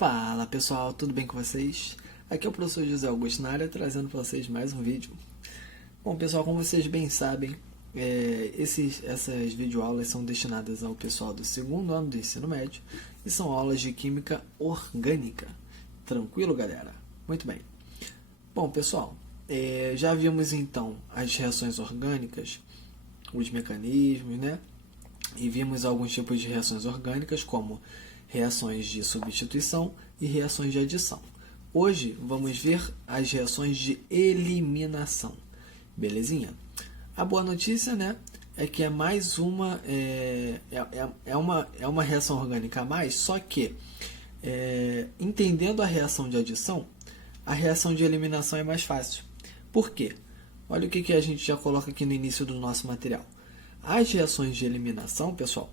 Fala pessoal, tudo bem com vocês? Aqui é o professor José Augusto na área, trazendo para vocês mais um vídeo. Bom pessoal, como vocês bem sabem, essas videoaulas são destinadas ao pessoal do segundo ano do ensino médio e são aulas de química orgânica. Tranquilo, galera? Muito bem. Bom pessoal, já vimos então as reações orgânicas, os mecanismos, né? E vimos alguns tipos de reações orgânicas, como reações de substituição e reações de adição. Hoje vamos ver as reações de eliminação. Belezinha? A boa notícia, né, é que é mais uma uma reação orgânica a mais, só que entendendo a reação de adição, a reação de eliminação é mais fácil. Por quê? Olha o que a gente já coloca aqui no início do nosso material. As reações de eliminação, pessoal,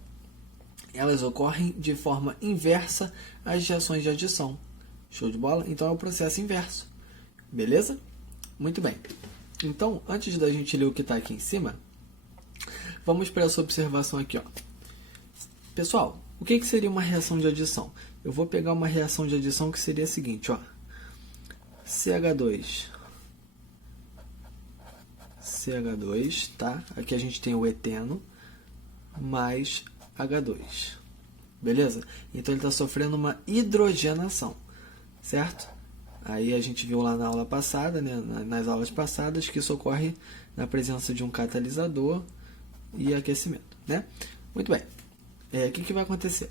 elas ocorrem de forma inversa às reações de adição. Show de bola? Então é o processo inverso. Beleza? Muito bem. Então, antes da gente ler o que está aqui em cima, vamos para essa observação aqui. Ó. Pessoal, o que seria uma reação de adição? Eu vou pegar uma reação de adição que seria a seguinte. Ó. CH2, tá? Aqui a gente tem o eteno mais H2. Beleza? Então ele está sofrendo uma hidrogenação, certo? Aí a gente viu lá na aula passada, né, nas aulas passadas, que isso ocorre na presença de um catalisador e aquecimento, né? Muito bem. O que vai acontecer?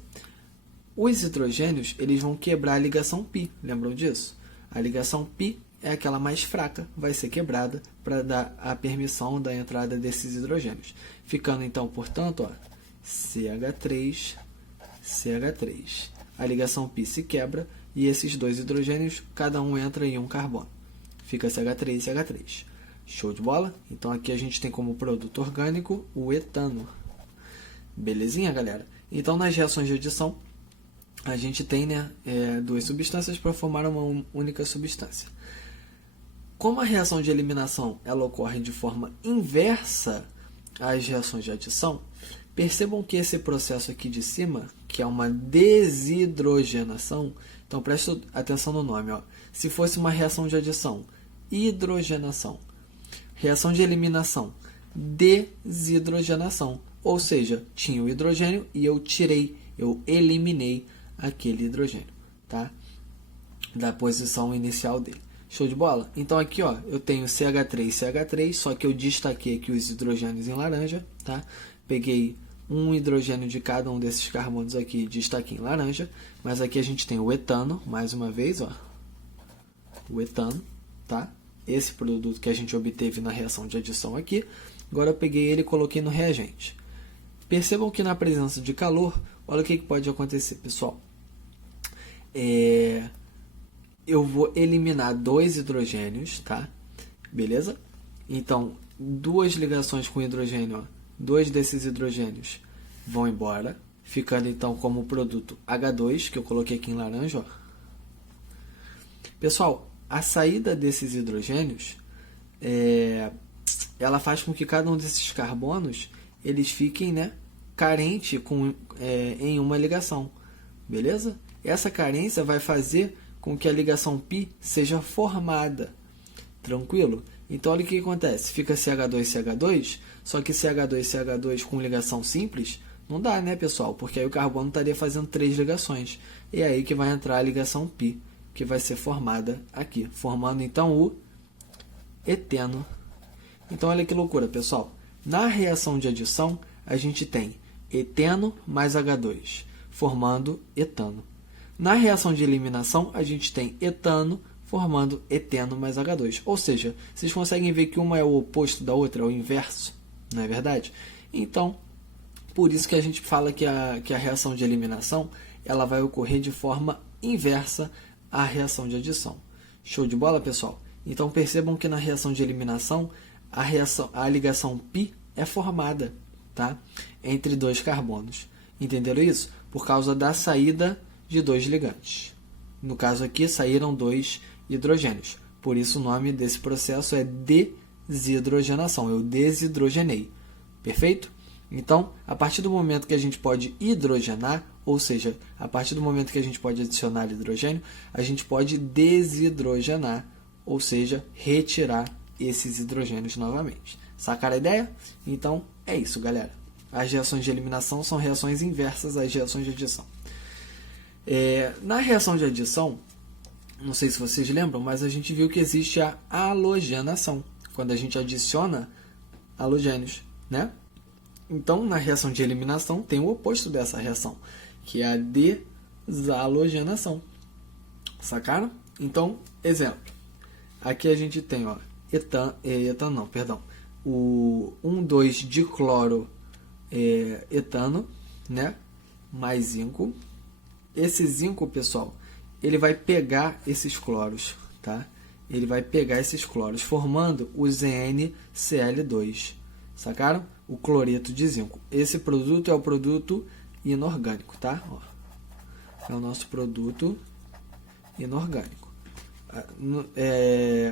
Os hidrogênios eles vão quebrar a ligação π, lembram disso? A ligação π é aquela mais fraca, vai ser quebrada para dar a permissão da entrada desses hidrogênios. Ficando então, portanto, ó, CH3, CH3. A ligação π se quebra e esses dois hidrogênios, cada um entra em um carbono. Fica CH3 e CH3. Show de bola? Então aqui a gente tem como produto orgânico o etano. Belezinha, galera? Então nas reações de adição, a gente tem, né, duas substâncias para formar uma única substância. Como a reação de eliminação ela ocorre de forma inversa às reações de adição, percebam que esse processo aqui de cima, que é uma desidrogenação, então preste atenção no nome. Ó. Se fosse uma reação de adição, hidrogenação. Reação de eliminação, desidrogenação. Ou seja, tinha o hidrogênio e eu eliminei aquele hidrogênio, tá? Da posição inicial dele. Show de bola? Então aqui, ó, eu tenho CH3, CH3, só que eu destaquei aqui os hidrogênios em laranja, tá? Peguei um hidrogênio de cada um desses carbonos aqui e destaquei em laranja, mas aqui a gente tem o etano, mais uma vez, ó, o etano, tá? Esse produto que a gente obteve na reação de adição aqui, agora eu peguei ele e coloquei no reagente. Percebam que na presença de calor, olha o que pode acontecer, pessoal. Eu vou eliminar dois hidrogênios, tá? Beleza? Então, duas ligações com hidrogênio, ó, dois desses hidrogênios vão embora, ficando então como produto H2, que eu coloquei aqui em laranja. Ó. Pessoal, a saída desses hidrogênios, ela faz com que cada um desses carbonos eles fiquem, né, carente em uma ligação. Beleza? Essa carência vai fazer com que a ligação π seja formada. Tranquilo? Então, olha o que acontece. Fica CH2, CH2, só que CH2, CH2 com ligação simples, não dá, né, pessoal? Porque aí o carbono estaria fazendo 3 ligações. E é aí que vai entrar a ligação π, que vai ser formada aqui. Formando, então, o eteno. Então, olha que loucura, pessoal. Na reação de adição, a gente tem eteno mais H2, formando etano. Na reação de eliminação, a gente tem etano formando eteno mais H2. Ou seja, vocês conseguem ver que uma é o oposto da outra, é o inverso, não é verdade? Então, por isso que a gente fala que a reação de eliminação ela vai ocorrer de forma inversa à reação de adição. Show de bola, pessoal? Então, percebam que na reação de eliminação, a ligação π é formada, tá? Entre dois carbonos. Entenderam isso? Por causa da saída de dois ligantes. No caso aqui, saíram dois hidrogênios. Por isso, o nome desse processo é desidrogenação. Eu desidrogenei. Perfeito? Então, a partir do momento que a gente pode hidrogenar, ou seja, a partir do momento que a gente pode adicionar hidrogênio, a gente pode desidrogenar, ou seja, retirar esses hidrogênios novamente. Sacaram a ideia? Então, é isso, galera. As reações de eliminação são reações inversas às reações de adição. Na reação de adição, não sei se vocês lembram, mas a gente viu que existe a halogenação, quando a gente adiciona halogênios, né? Então, na reação de eliminação, tem o oposto dessa reação, que é a desalogenação. Sacaram? Então, exemplo. Aqui a gente tem, ó, o 1,2-dicloro etano, né? Mais zinco. Esse zinco, pessoal, ele vai pegar esses cloros, tá? Ele vai pegar esses cloros, formando o ZnCl2. Sacaram? O cloreto de zinco. Esse produto é o produto inorgânico, tá? Ó, é o nosso produto inorgânico.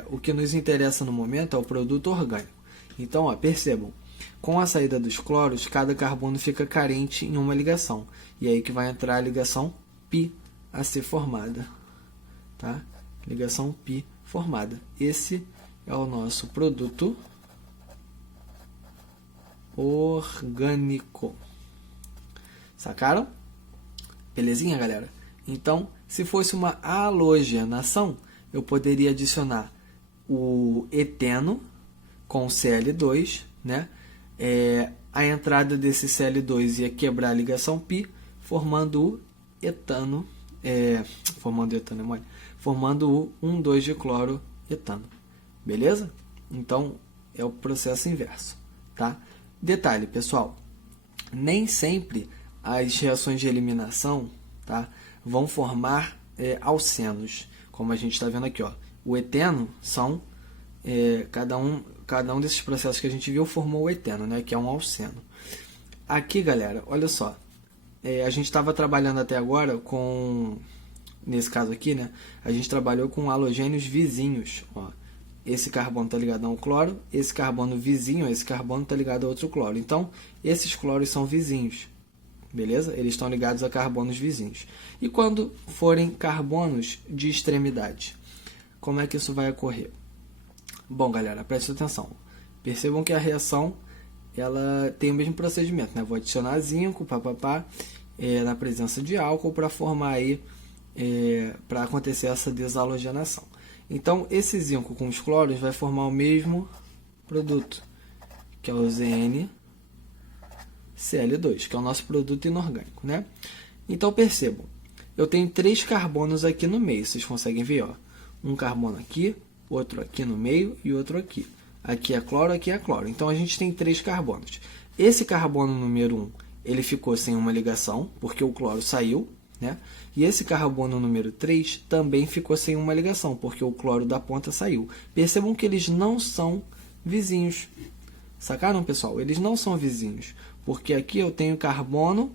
O que nos interessa no momento é o produto orgânico. Então, ó, percebam, com a saída dos cloros, cada carbono fica carente em uma ligação. E aí que vai entrar a ligação π a ser formada. Tá? Ligação π formada. Esse é o nosso produto orgânico. Sacaram? Belezinha, galera? Então, se fosse uma halogenação, eu poderia adicionar o eteno com Cl2, né? A entrada desse Cl2 ia quebrar a ligação π, formando o etano, formando o 1,2-dicloro etano. Beleza? Então, é o processo inverso, tá? Detalhe, pessoal, nem sempre as reações de eliminação, tá, vão formar alcenos, como a gente está vendo aqui, ó. O eteno são, cada um desses processos que a gente viu formou o eteno, né, que é um alceno. Aqui, galera, olha só, a gente estava trabalhando até agora com, nesse caso aqui, né, a gente trabalhou com halogênios vizinhos, ó. Esse carbono está ligado a um cloro, esse carbono vizinho, esse carbono está ligado a outro cloro. Então, esses cloros são vizinhos, beleza? Eles estão ligados a carbonos vizinhos. E quando forem carbonos de extremidade, como é que isso vai ocorrer? Bom, galera, preste atenção. Percebam que a reação ela tem o mesmo procedimento, né? Vou adicionar zinco, na presença de álcool para formar aí, para acontecer essa desalogenação. Então, esse zinco com os cloros vai formar o mesmo produto, que é o ZnCl2, que é o nosso produto inorgânico, né? Então, percebam, eu tenho 3 carbonos aqui no meio, vocês conseguem ver, ó. Um carbono aqui, outro aqui no meio e outro aqui. Aqui é cloro, aqui é cloro. Então, a gente tem 3 carbonos. Esse carbono número 1, ele ficou sem uma ligação, porque o cloro saiu, né? E esse carbono número 3 também ficou sem uma ligação, porque o cloro da ponta saiu. Percebam que eles não são vizinhos. Sacaram, pessoal? Eles não são vizinhos, porque aqui eu tenho carbono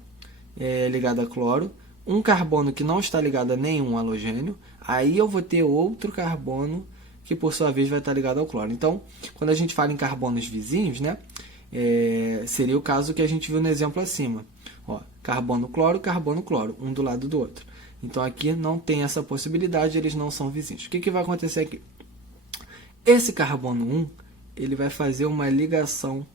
ligado a cloro, um carbono que não está ligado a nenhum halogênio, aí eu vou ter outro carbono que, por sua vez, vai estar ligado ao cloro. Então, quando a gente fala em carbonos vizinhos, né, seria o caso que a gente viu no exemplo acima. Ó, carbono, cloro, um do lado do outro. Então, aqui não tem essa possibilidade, eles não são vizinhos. O que vai acontecer aqui? Esse carbono 1, ele vai fazer uma ligação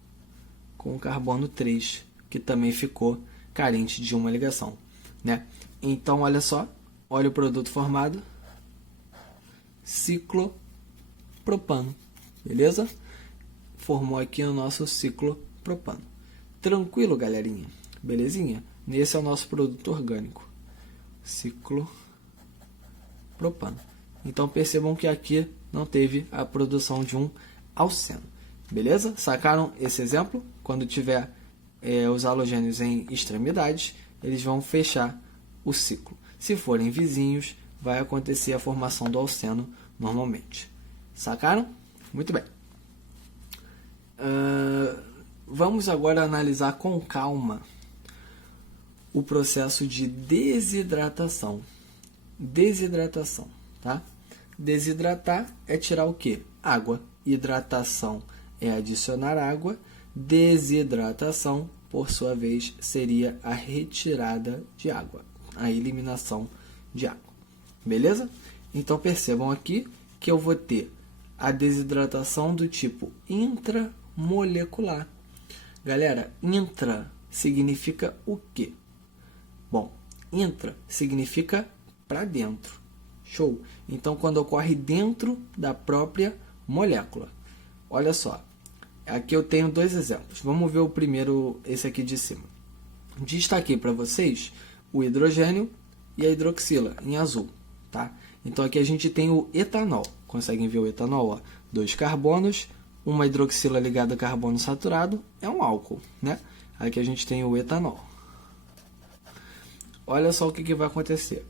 com o carbono 3, que também ficou carente de uma ligação, né? Então, olha só, olha o produto formado, ciclopropano, beleza? Formou aqui o nosso ciclopropano. Tranquilo, galerinha? Belezinha? Esse é o nosso produto orgânico, ciclopropano. Então, percebam que aqui não teve a produção de um alceno. Beleza? Sacaram esse exemplo? Quando tiver os halogênios em extremidades, eles vão fechar o ciclo. Se forem vizinhos, vai acontecer a formação do alceno normalmente. Sacaram? Muito bem. Vamos agora analisar com calma o processo de desidratação. Desidratação, tá? Desidratar é tirar o quê? Água. Hidratação é adicionar água. Desidratação por sua vez, seria a retirada de água, a eliminação de água. Beleza? Então percebam aqui que eu vou ter a desidratação do tipo intramolecular. Galera, intra significa o quê? Bom, intra significa para dentro. Show? Então, quando ocorre dentro da própria molécula. Olha só, aqui eu tenho dois exemplos. Vamos ver o primeiro, esse aqui de cima. Destaquei para vocês o hidrogênio e a hidroxila em azul, tá? Então aqui a gente tem o etanol. Conseguem ver o etanol? Ó? 2 carbonos, uma hidroxila ligada a carbono saturado, é um álcool, né? Aqui a gente tem o etanol. Olha só o que vai acontecer.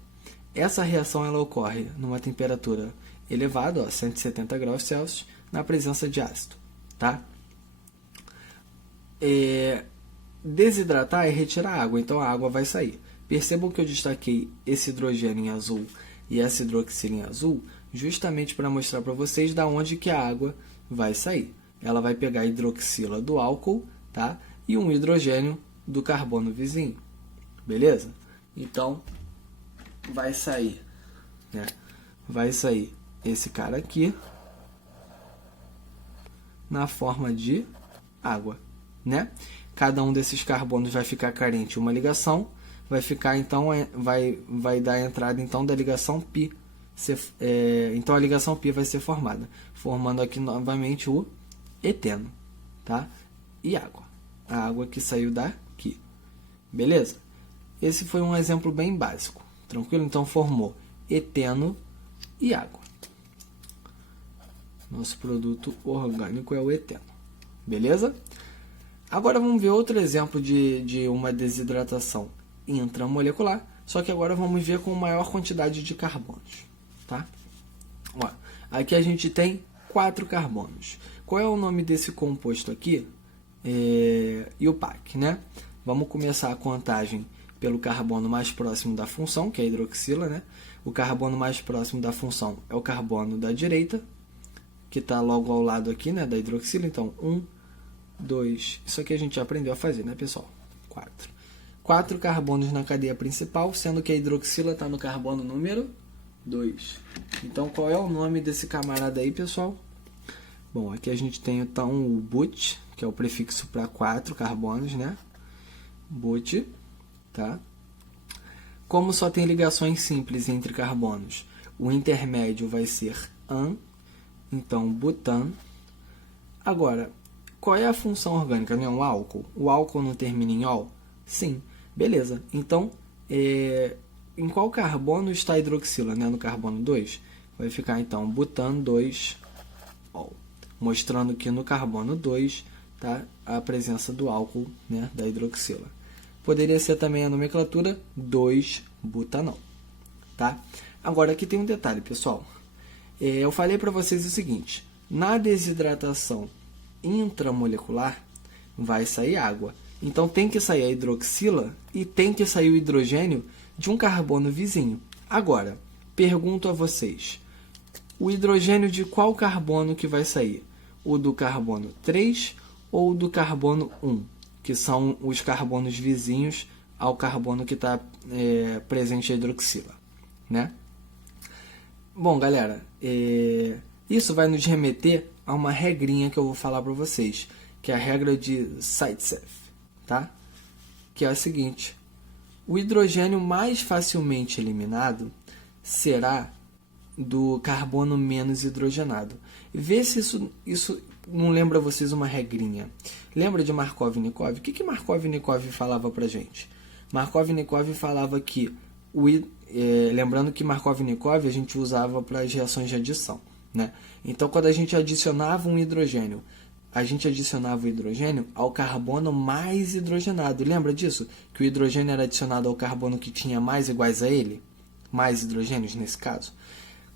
Essa reação ela ocorre numa temperatura elevada, ó, 170 graus Celsius, na presença de ácido, tá? Desidratar é retirar água, então a água vai sair. Percebam que eu destaquei esse hidrogênio em azul e essa hidroxila em azul, justamente para mostrar para vocês da onde que a água vai sair. Ela vai pegar a hidroxila do álcool, tá? E um hidrogênio do carbono vizinho. Beleza? Então, vai sair, né? Vai sair esse cara aqui na forma de água, né? Cada um desses carbonos vai ficar carente uma ligação, vai ficar então vai dar a entrada então da ligação π. Então a ligação π vai ser formada, formando aqui novamente o eteno, tá? E água, a água que saiu daqui, beleza? Esse foi um exemplo bem básico, tranquilo? Então formou eteno e água. Nosso produto orgânico é o eteno, beleza? Agora vamos ver outro exemplo de uma desidratação intramolecular, só que agora vamos ver com maior quantidade de carbonos, tá? Ó, aqui a gente tem 4 carbonos. Qual é o nome desse composto aqui? IUPAC, né? Vamos começar a contagem pelo carbono mais próximo da função, que é a hidroxila, né? O carbono mais próximo da função é o carbono da direita, que está logo ao lado aqui, né, da hidroxila. Então, 1, 2, isso aqui a gente já aprendeu a fazer, né, pessoal? 4. 4 carbonos na cadeia principal, sendo que a hidroxila está no carbono número 2. Então, qual é o nome desse camarada aí, pessoal? Bom, aqui a gente tem então o but, que é o prefixo para 4 carbonos, né? But, tá? Como só tem ligações simples entre carbonos, o intermédio vai ser an, então butan. Agora, qual é a função orgânica? Não é um álcool? O álcool não termina em ol? Sim, beleza. Então, em qual carbono está a hidroxila? Né? No carbono 2? Vai ficar então butan 2-ol, mostrando que no carbono 2 tá a presença do álcool, né, da hidroxila. Poderia ser também a nomenclatura 2-butanol, tá? Agora, aqui tem um detalhe, pessoal. Eu falei para vocês o seguinte, na desidratação intramolecular vai sair água. Então, tem que sair a hidroxila e tem que sair o hidrogênio de um carbono vizinho. Agora, pergunto a vocês, o hidrogênio de qual carbono que vai sair? O do carbono 3 ou o do carbono 1? Que são os carbonos vizinhos ao carbono que está presente a hidroxila, né? Bom, galera, isso vai nos remeter a uma regrinha que eu vou falar para vocês, que é a regra de Zaitsev, tá? Que é a seguinte, o hidrogênio mais facilmente eliminado será do carbono menos hidrogenado. Vê se isso não lembra vocês uma regrinha. Lembra de Markov e Nikov? O que Markov e Nikov falava pra gente? Markov e Nikov falava que, lembrando que Markov e Nikov a gente usava para as reações de adição, né? Então, quando a gente adicionava um hidrogênio, a gente adicionava o hidrogênio ao carbono mais hidrogenado. Lembra disso? Que o hidrogênio era adicionado ao carbono que tinha mais iguais a ele? Mais hidrogênios, nesse caso.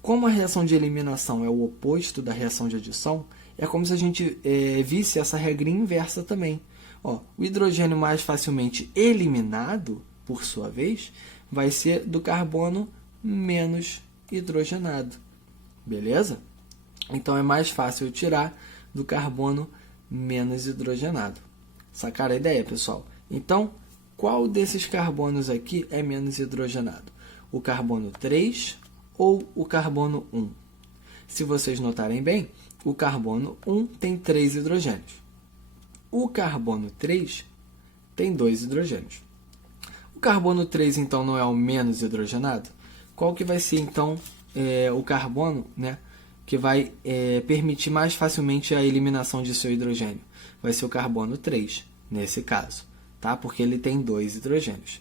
Como a reação de eliminação é o oposto da reação de adição, é como se a gente visse essa regrinha inversa também. Ó, o hidrogênio mais facilmente eliminado, por sua vez, vai ser do carbono menos hidrogenado. Beleza? Então é mais fácil eu tirar do carbono menos hidrogenado. Sacaram a ideia, pessoal? Então, qual desses carbonos aqui é menos hidrogenado? O carbono 3 ou o carbono 1? Se vocês notarem bem, o carbono 1 tem 3 hidrogênios. O carbono 3 tem 2 hidrogênios. O carbono 3, então, não é o menos hidrogenado? Qual que vai ser, então, o carbono, né, que vai permitir mais facilmente a eliminação de seu hidrogênio? Vai ser o carbono 3, nesse caso, tá? Porque ele tem 2 hidrogênios.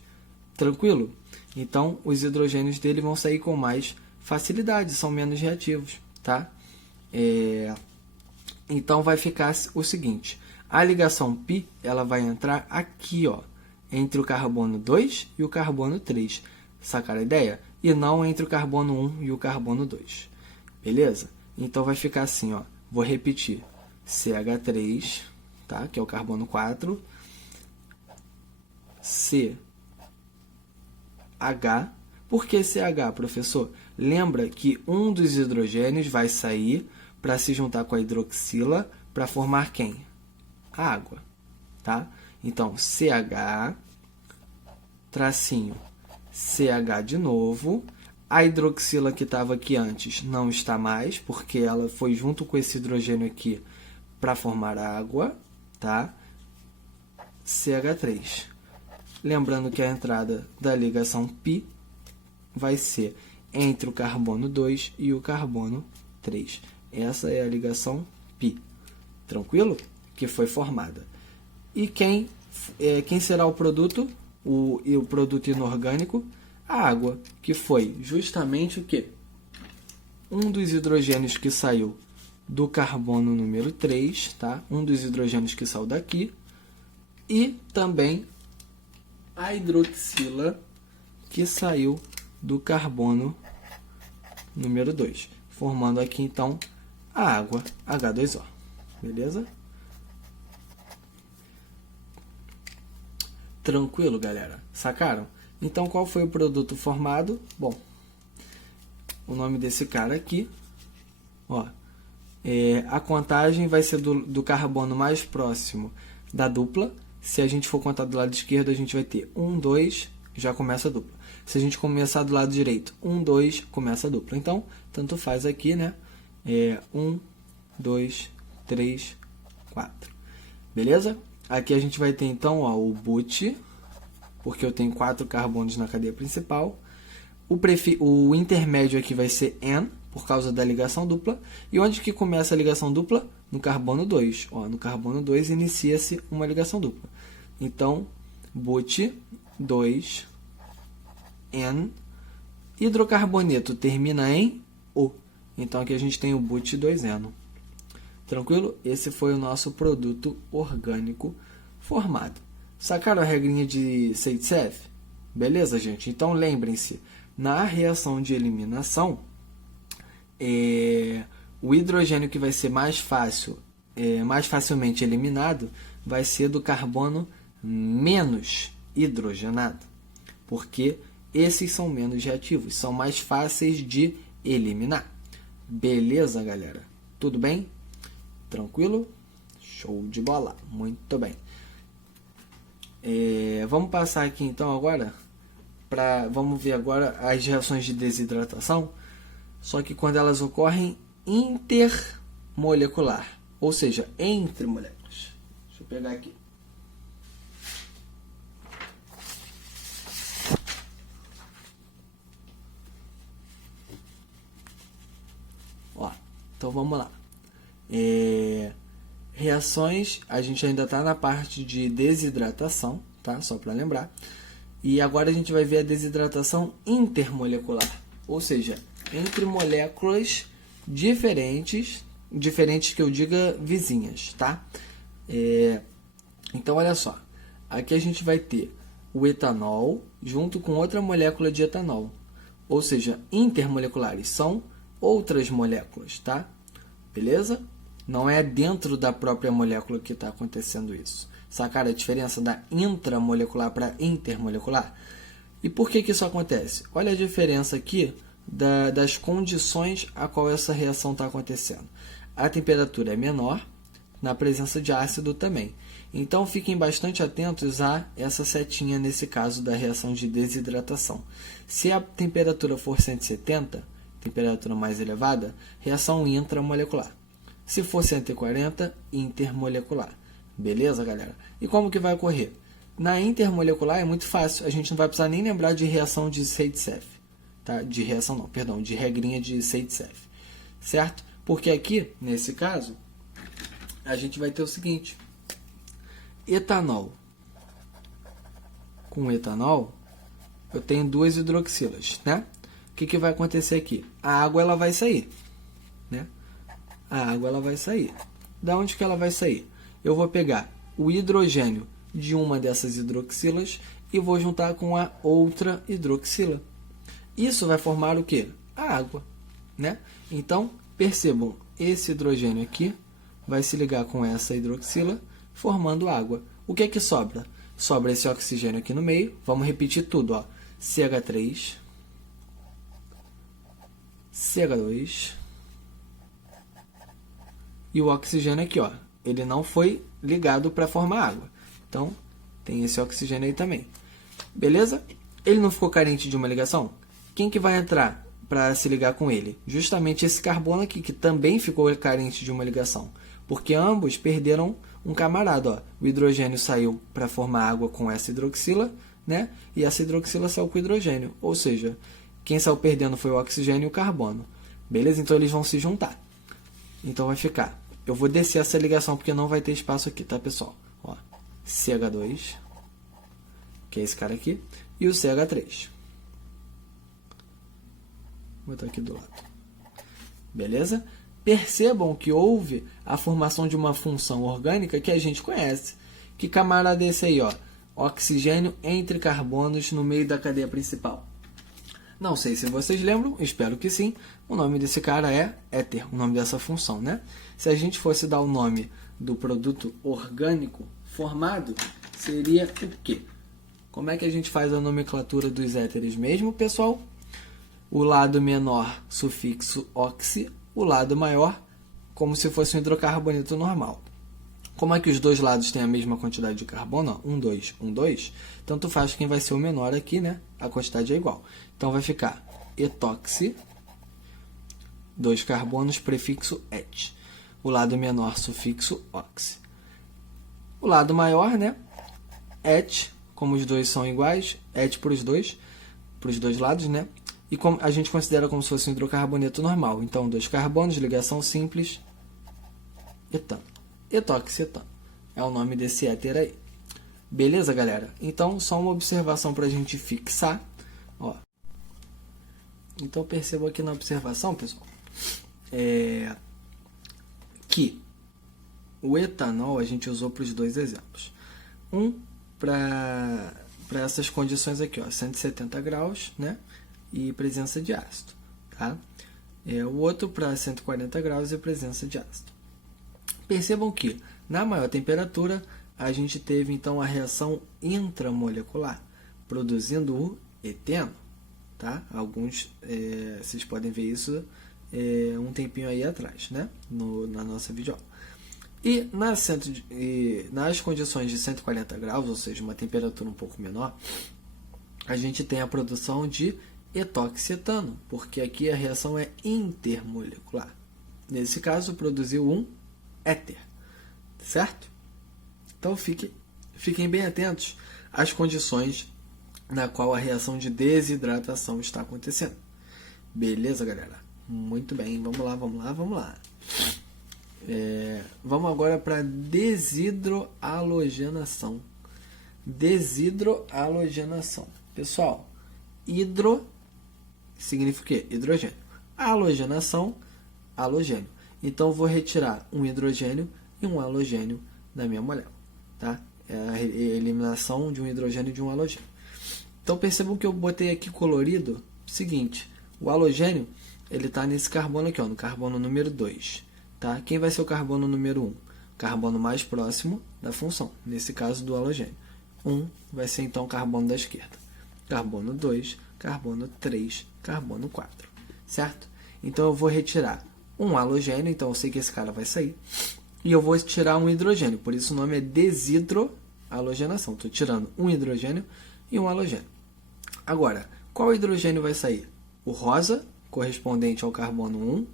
Tranquilo? Então, os hidrogênios dele vão sair com mais facilidade, são menos reativos, tá? Então, vai ficar o seguinte, a ligação π, ela vai entrar aqui, ó, entre o carbono 2 e o carbono 3. Sacaram a ideia? E não entre o carbono 1 e o carbono 2. Beleza? Então, vai ficar assim, ó. Vou repetir. CH3, tá? Que é o carbono 4. CH. Por que CH, professor? Lembra que um dos hidrogênios vai sair para se juntar com a hidroxila para formar quem? A água, tá? Então, CH, tracinho, CH de novo. A hidroxila que estava aqui antes não está mais, porque ela foi junto com esse hidrogênio aqui para formar água, tá? CH3. Lembrando que a entrada da ligação π vai ser entre o carbono 2 e o carbono 3. Essa é a ligação π. Tranquilo? Que foi formada. E quem será o produto? O produto inorgânico? A água, que foi justamente o quê? Um dos hidrogênios que saiu do carbono número 3, tá? Um dos hidrogênios que saiu daqui. E também a hidroxila que saiu do carbono número 2, formando aqui então a água H2O. Beleza? Tranquilo, galera? Sacaram? Então, qual foi o produto formado? Bom, o nome desse cara aqui, ó, a contagem vai ser do carbono mais próximo da dupla. Se a gente for contar do lado esquerdo, a gente vai ter 1, 2, já começa a dupla. Se a gente começar do lado direito, 1, 2, começa a dupla. Então, tanto faz aqui, né? 1, 2, 3, 4. Beleza? Aqui a gente vai ter, então, ó, o but, porque eu tenho 4 carbonos na cadeia principal. O intermédio aqui vai ser N, por causa da ligação dupla. E onde que começa a ligação dupla? No carbono 2. Ó, no carbono 2 inicia-se uma ligação dupla. Então, but 2, N. Hidrocarboneto termina em O. Então, aqui a gente tem o but 2N. Tranquilo? Esse foi o nosso produto orgânico formado. Sacaram a regrinha de Zaitsev? Beleza, gente? Então, lembrem-se, na reação de eliminação, o hidrogênio que vai ser mais facilmente eliminado vai ser do carbono menos hidrogenado, porque esses são menos reativos, são mais fáceis de eliminar. Beleza, galera? Tudo bem? Tranquilo? Show de bola! Muito bem. Vamos passar aqui então agora vamos ver agora as reações de desidratação, só que quando elas ocorrem intermolecular, ou seja, entre moléculas. Deixa eu pegar aqui. Ó, então vamos lá. Reações, a gente ainda está na parte de desidratação, tá? Só para lembrar. E agora a gente vai ver a desidratação intermolecular, ou seja, entre moléculas diferentes que eu diga vizinhas, tá? Então, olha só, aqui a gente vai ter o etanol junto com outra molécula de etanol, ou seja, intermoleculares, são outras moléculas, tá? Beleza? Não é dentro da própria molécula que está acontecendo isso. Sacaram a diferença da intramolecular para intermolecular? E por que isso acontece? Olha a diferença aqui das condições a qual essa reação está acontecendo. A temperatura é menor, na presença de ácido também. Então fiquem bastante atentos a essa setinha nesse caso da reação de desidratação. Se a temperatura for 170, temperatura mais elevada, reação intramolecular. Se for 140, intermolecular. Beleza, galera? E como que vai ocorrer? Na intermolecular é muito fácil, a gente não vai precisar nem lembrar de reação de Zaitsev, tá? De reação não, perdão, de regrinha de Zaitsev, certo? Porque aqui, nesse caso, a gente vai ter o seguinte: etanol com etanol, eu tenho duas hidroxilas, né? O que vai acontecer aqui? A água ela vai sair, né? A água ela vai sair. Da onde que ela vai sair? Eu vou pegar o hidrogênio de uma dessas hidroxilas e vou juntar com a outra hidroxila. Isso vai formar o quê? A água, né? Então, percebam, esse hidrogênio aqui vai se ligar com essa hidroxila, formando água. O que é que sobra? Sobra esse oxigênio aqui no meio. Vamos repetir tudo, ó. CH3, CH2 e o oxigênio aqui, ó. Ele não foi ligado para formar água. Então, tem esse oxigênio aí também. Beleza? Ele não ficou carente de uma ligação? Quem que vai entrar para se ligar com ele? Justamente esse carbono aqui, que também ficou carente de uma ligação. Porque ambos perderam um camarada, ó. O hidrogênio saiu para formar água com essa hidroxila, né? E essa hidroxila saiu com o hidrogênio. Ou seja, quem saiu perdendo foi o oxigênio e o carbono. Beleza? Então, eles vão se juntar. Então, vai ficar... Eu vou descer essa ligação porque não vai ter espaço aqui, tá, pessoal? Ó, CH2, que é esse cara aqui, e o CH3. Vou botar aqui do lado. Beleza? Percebam que houve a formação de uma função orgânica que a gente conhece. Que camarada é esse aí, ó? Oxigênio entre carbonos no meio da cadeia principal. Não sei se vocês lembram, espero que sim. O nome desse cara é éter, o nome dessa função, né? Se a gente fosse dar o nome do produto orgânico formado, seria o quê? Como é que a gente faz a nomenclatura dos éteres mesmo, pessoal? O lado menor, sufixo oxi, o lado maior, como se fosse um hidrocarboneto normal. Como é que os dois lados têm a mesma quantidade de carbono? 1, 2, 1, 2. Tanto faz quem vai ser o menor aqui, né? A quantidade é igual. Então, vai ficar etoxi, 2 carbonos, prefixo et. O lado menor, sufixo oxi. O lado maior, né? Et, como os dois são iguais, et para os dois lados, né? E como a gente considera como se fosse um hidrocarboneto normal. Então, 2 carbonos, ligação simples, etano. Etoxetano. É o nome desse éter aí. Beleza, galera? Então, só uma observação para a gente fixar. Ó. Então, perceba aqui na observação, pessoal, que o etanol a gente usou para os dois exemplos. Um para essas condições aqui, ó, 170 graus, né? E presença de ácido. Tá? O outro para 140 graus e presença de ácido. Percebam que, na maior temperatura, a gente teve, então, a reação intramolecular, produzindo o eteno. Tá? Alguns, vocês podem ver isso um tempinho aí atrás, né? Na nossa videoaula. E nas condições de 140 graus, ou seja, uma temperatura um pouco menor, a gente tem a produção de etoxetano, porque aqui a reação é intermolecular. Nesse caso, produziu um éter, certo? Então fiquem bem atentos às condições na qual a reação de desidratação está acontecendo. Beleza, galera? Muito bem, vamos lá. Vamos agora para desidrohalogenação. Desidrohalogenação. Pessoal, hidro significa o quê? Hidrogênio. Halogenação, halogênio. Então, eu vou retirar um hidrogênio e um halogênio da minha molécula. Tá? É a eliminação de um hidrogênio e de um halogênio. Então, percebam que eu botei aqui colorido o seguinte. O halogênio está nesse carbono aqui, ó, no carbono número 2. Tá? Quem vai ser o carbono número 1? Carbono mais próximo da função, nesse caso do halogênio. 1 vai ser, então, o carbono da esquerda. Carbono 2, carbono 3, carbono 4. Certo? Então, eu vou retirar um halogênio, então eu sei que esse cara vai sair. e eu vou tirar um hidrogênio, por isso o nome é desidrohalogenação. Estou tirando um hidrogênio e um halogênio. Agora, qual hidrogênio vai sair? O rosa, correspondente ao carbono 1,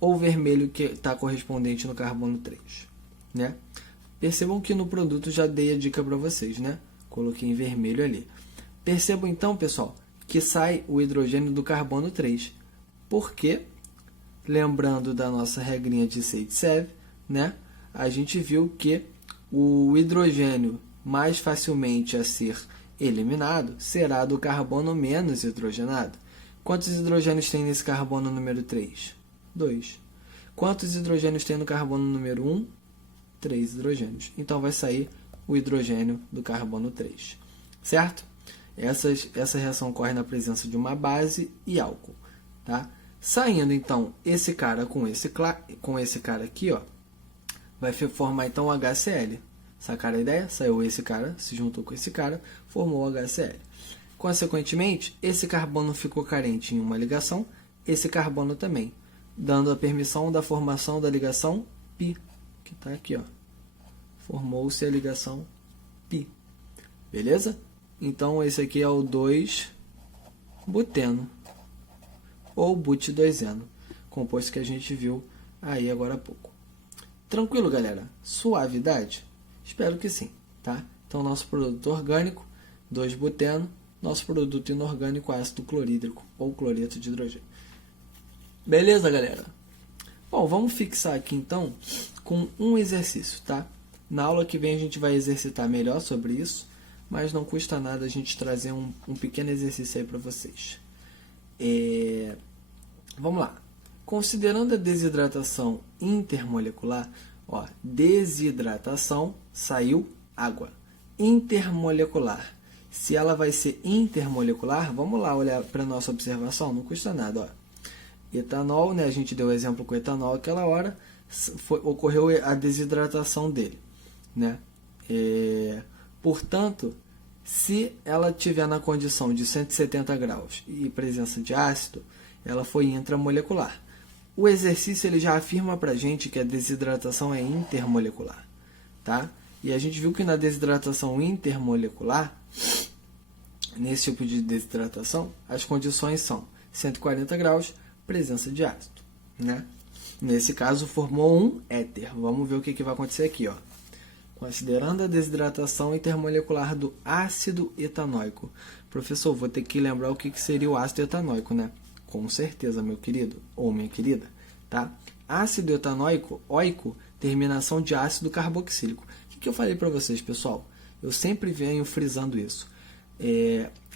ou o vermelho, que está correspondente no carbono 3, né? Percebam que no produto já dei a dica para vocês, né? Coloquei em vermelho ali. Percebam então, pessoal, que sai o hidrogênio do carbono 3. Porque, lembrando da nossa regrinha de Zaitsev, né? A gente viu que o hidrogênio mais facilmente a ser eliminado será do carbono menos hidrogenado. Quantos hidrogênios tem nesse carbono número 3? 2. Quantos hidrogênios tem no carbono número 1? 3 hidrogênios. Então vai sair o hidrogênio do carbono 3. Certo? Essa reação ocorre na presença de uma base e álcool. Tá? Saindo então esse cara com esse cara aqui, ó, vai formar então o HCl. Sacaram a ideia? Saiu esse cara, se juntou com esse cara, formou o HCl. Consequentemente, esse carbono ficou carente em uma ligação, esse carbono também, dando a permissão da formação da ligação π, que está aqui, ó. Formou-se a ligação π. Beleza? Então, esse aqui é o 2-buteno, ou but2eno, composto que a gente viu aí agora há pouco. Tranquilo, galera? Suavidade? Espero que sim, tá? Então, nosso produto orgânico, 2-buteno, nosso produto inorgânico, ácido clorídrico, ou cloreto de hidrogênio. Beleza, galera? Bom, vamos fixar aqui, então, com um exercício, tá? Na aula que vem a gente vai exercitar melhor sobre isso, mas não custa nada a gente trazer um pequeno exercício aí para vocês. Vamos lá. Considerando a desidratação intermolecular, ó, desidratação, saiu água. Intermolecular. Se ela vai ser intermolecular, vamos lá olhar para a nossa observação, não custa nada. Ó. Etanol, né, a gente deu exemplo com etanol aquela hora, ocorreu a desidratação dele. Né? Portanto, se ela estiver na condição de 170 graus e presença de ácido, ela foi intramolecular. O exercício ele já afirma para a gente que a desidratação é intermolecular. Tá? E a gente viu que na desidratação intermolecular, nesse tipo de desidratação, as condições são 140 graus, presença de ácido. Né? Nesse caso, formou um éter. Vamos ver o que vai acontecer aqui. Ó. Considerando a desidratação intermolecular do ácido etanóico. Professor, vou ter que lembrar o que seria o ácido etanóico, né? Com certeza, meu querido ou minha querida. Tá? Ácido etanóico, óico, terminação de ácido carboxílico. O que eu falei para vocês, pessoal? Eu sempre venho frisando isso.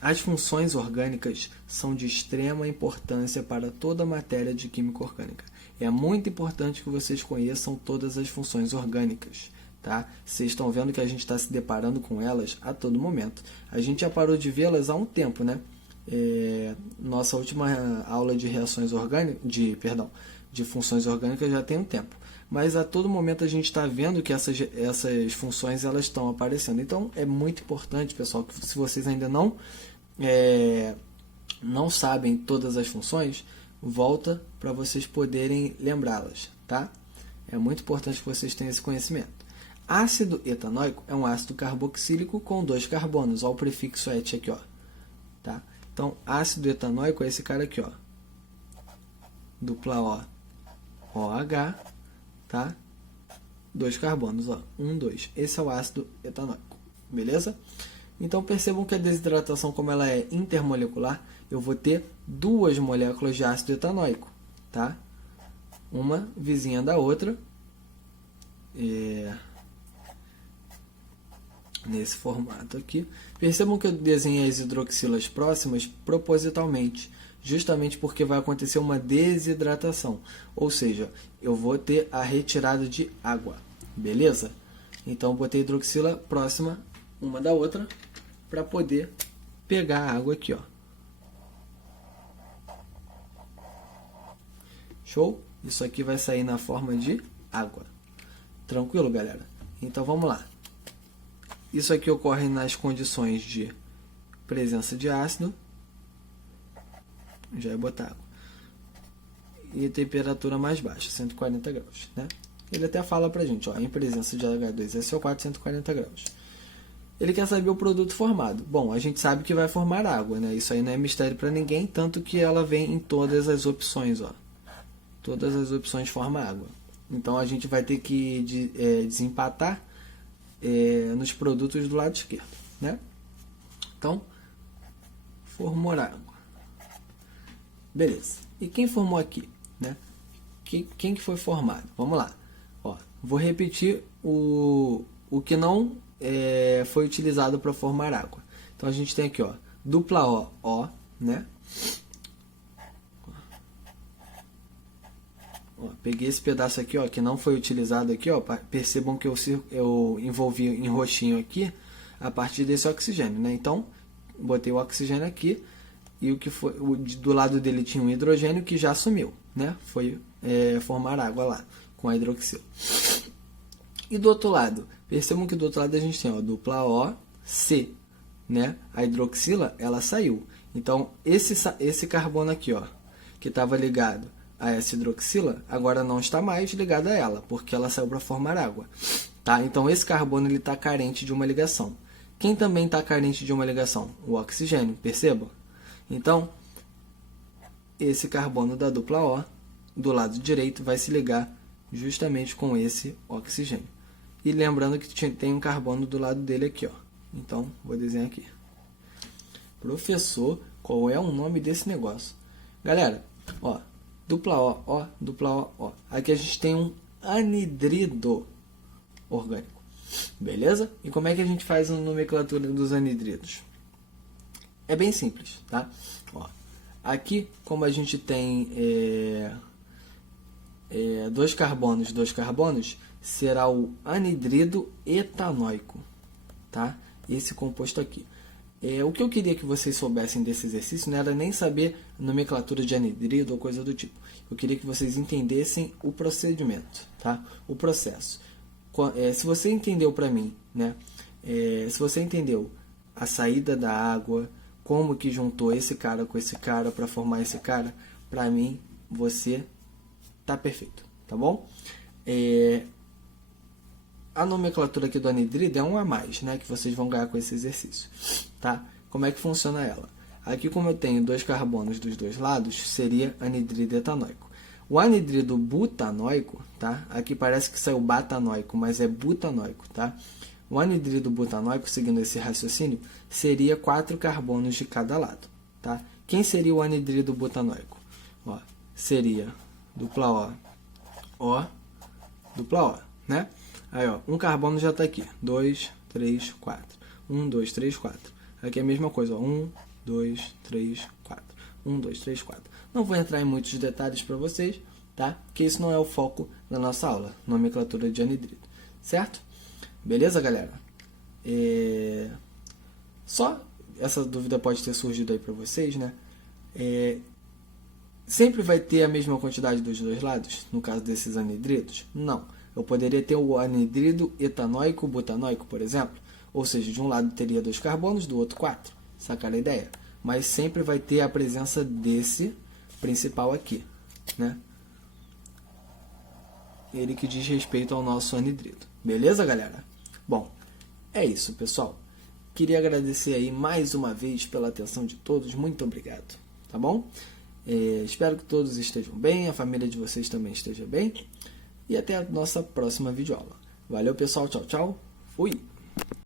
As funções orgânicas são de extrema importância para toda a matéria de química orgânica. É muito importante que vocês conheçam todas as funções orgânicas. Tá? Vocês estão vendo que a gente está se deparando com elas a todo momento. A gente já parou de vê-las há um tempo, né? Nossa última aula de reações orgânicas, de funções orgânicas já tem um tempo. Mas a todo momento a gente está vendo que essas funções elas estão aparecendo. Então é muito importante, pessoal, que se vocês ainda não sabem todas as funções, volta para vocês poderem lembrá-las, tá? É muito importante que vocês tenham esse conhecimento. Ácido etanóico é um ácido carboxílico com 2 carbonos. Olha o prefixo et aqui, ó. Tá? Então, ácido etanóico é esse cara aqui, ó. Dupla O, OH, tá? 2 carbonos, ó. 1, 2. Esse é o ácido etanóico. Beleza? Então, percebam que a desidratação, como ela é intermolecular, eu vou ter 2 moléculas de ácido etanóico, tá? Uma vizinha da outra. Nesse formato aqui. Percebam que eu desenhei as hidroxilas próximas propositalmente, justamente porque vai acontecer uma desidratação, ou seja, eu vou ter a retirada de água, beleza? Então, eu botei hidroxila próxima uma da outra para poder pegar a água aqui, ó. Show? Isso aqui vai sair na forma de água. Tranquilo, galera? Então, vamos lá. Isso aqui ocorre nas condições de presença de ácido. Já ia botar água. E temperatura mais baixa, 140 graus. Né? ele até fala pra gente, ó, em presença de H2SO4 140 graus. Ele quer saber o produto formado. Bom, a gente sabe que vai formar água, né? Isso aí não é mistério para ninguém, tanto que ela vem em todas as opções, ó. Todas as opções formam água. Então a gente vai ter que desempatar nos produtos do lado esquerdo, né? Então, formou água. Beleza. E quem formou aqui, né? Quem que foi formado? Vamos lá. Ó, vou repetir o que não foi utilizado para formar água. Então a gente tem aqui, ó, dupla O, né? Ó, peguei esse pedaço aqui, ó, que não foi utilizado aqui, ó. Percebam que eu envolvi em roxinho aqui a partir desse oxigênio, né? Então botei o oxigênio aqui e o que foi do lado dele tinha um hidrogênio que já sumiu, né? Foi formar água lá com a hidroxila. E do outro lado, percebam que do outro lado a gente tem, ó, dupla O, C, né? A hidroxila, ela saiu. Então, esse carbono aqui, ó, que estava ligado a essa hidroxila, agora não está mais ligado a ela, porque ela saiu para formar água. Tá? Então, esse carbono está carente de uma ligação. Quem também está carente de uma ligação? O oxigênio, percebam? Então, esse carbono da dupla O, do lado direito, vai se ligar justamente com esse oxigênio. E lembrando que tem um carbono do lado dele aqui, ó. Então, vou desenhar aqui. Professor, qual é o nome desse negócio? Galera, ó, dupla O, dupla O. Aqui a gente tem um anidrido orgânico. Beleza? E como é que a gente faz a nomenclatura dos anidridos? É bem simples, tá? Ó, aqui, como a gente tem dois carbonos, será o anidrido etanóico, tá? Esse composto aqui. O que eu queria que vocês soubessem desse exercício não era nem saber nomenclatura de anidrido ou coisa do tipo. Eu queria que vocês entendessem o procedimento, tá? O processo. Se você entendeu para mim, né? Se você entendeu a saída da água, como que juntou esse cara com esse cara para formar esse cara, para mim você tá perfeito, tá bom? A nomenclatura aqui do anidrido é um a mais, né, que vocês vão ganhar com esse exercício, tá? Como é que funciona ela? Aqui, como eu tenho dois carbonos dos dois lados, seria anidrido etanóico. O anidrido butanóico, tá? Aqui parece que saiu batanóico, mas é butanóico, tá? O anidrido butanóico, seguindo esse raciocínio, seria 4 carbonos de cada lado, tá? Quem seria o anidrido butanóico? Ó, seria dupla O, dupla O, né? Aí, ó, um carbono já está aqui. 2, 3, 4. 1, 2, 3, 4. Aqui é a mesma coisa, ó. 1, 2, 3, 4. 1, 2, 3, 4. Não vou entrar em muitos detalhes para vocês, tá? Porque isso não é o foco da nossa aula, nomenclatura de anidrido, certo? Beleza, galera? Só essa dúvida pode ter surgido aí para vocês, né? Sempre vai ter a mesma quantidade dos dois lados, no caso desses anidridos? Não. Eu poderia ter o anidrido etanóico butanóico, por exemplo. Ou seja, de um lado teria 2 carbonos, do outro 4. Sacaram a ideia? Mas sempre vai ter a presença desse principal aqui, né? Ele que diz respeito ao nosso anidrido. Beleza, galera? Bom, é isso, pessoal. Queria agradecer aí mais uma vez pela atenção de todos. Muito obrigado, tá bom? Espero que todos estejam bem, a família de vocês também esteja bem. E até a nossa próxima videoaula. Valeu, pessoal. Tchau, tchau. Fui!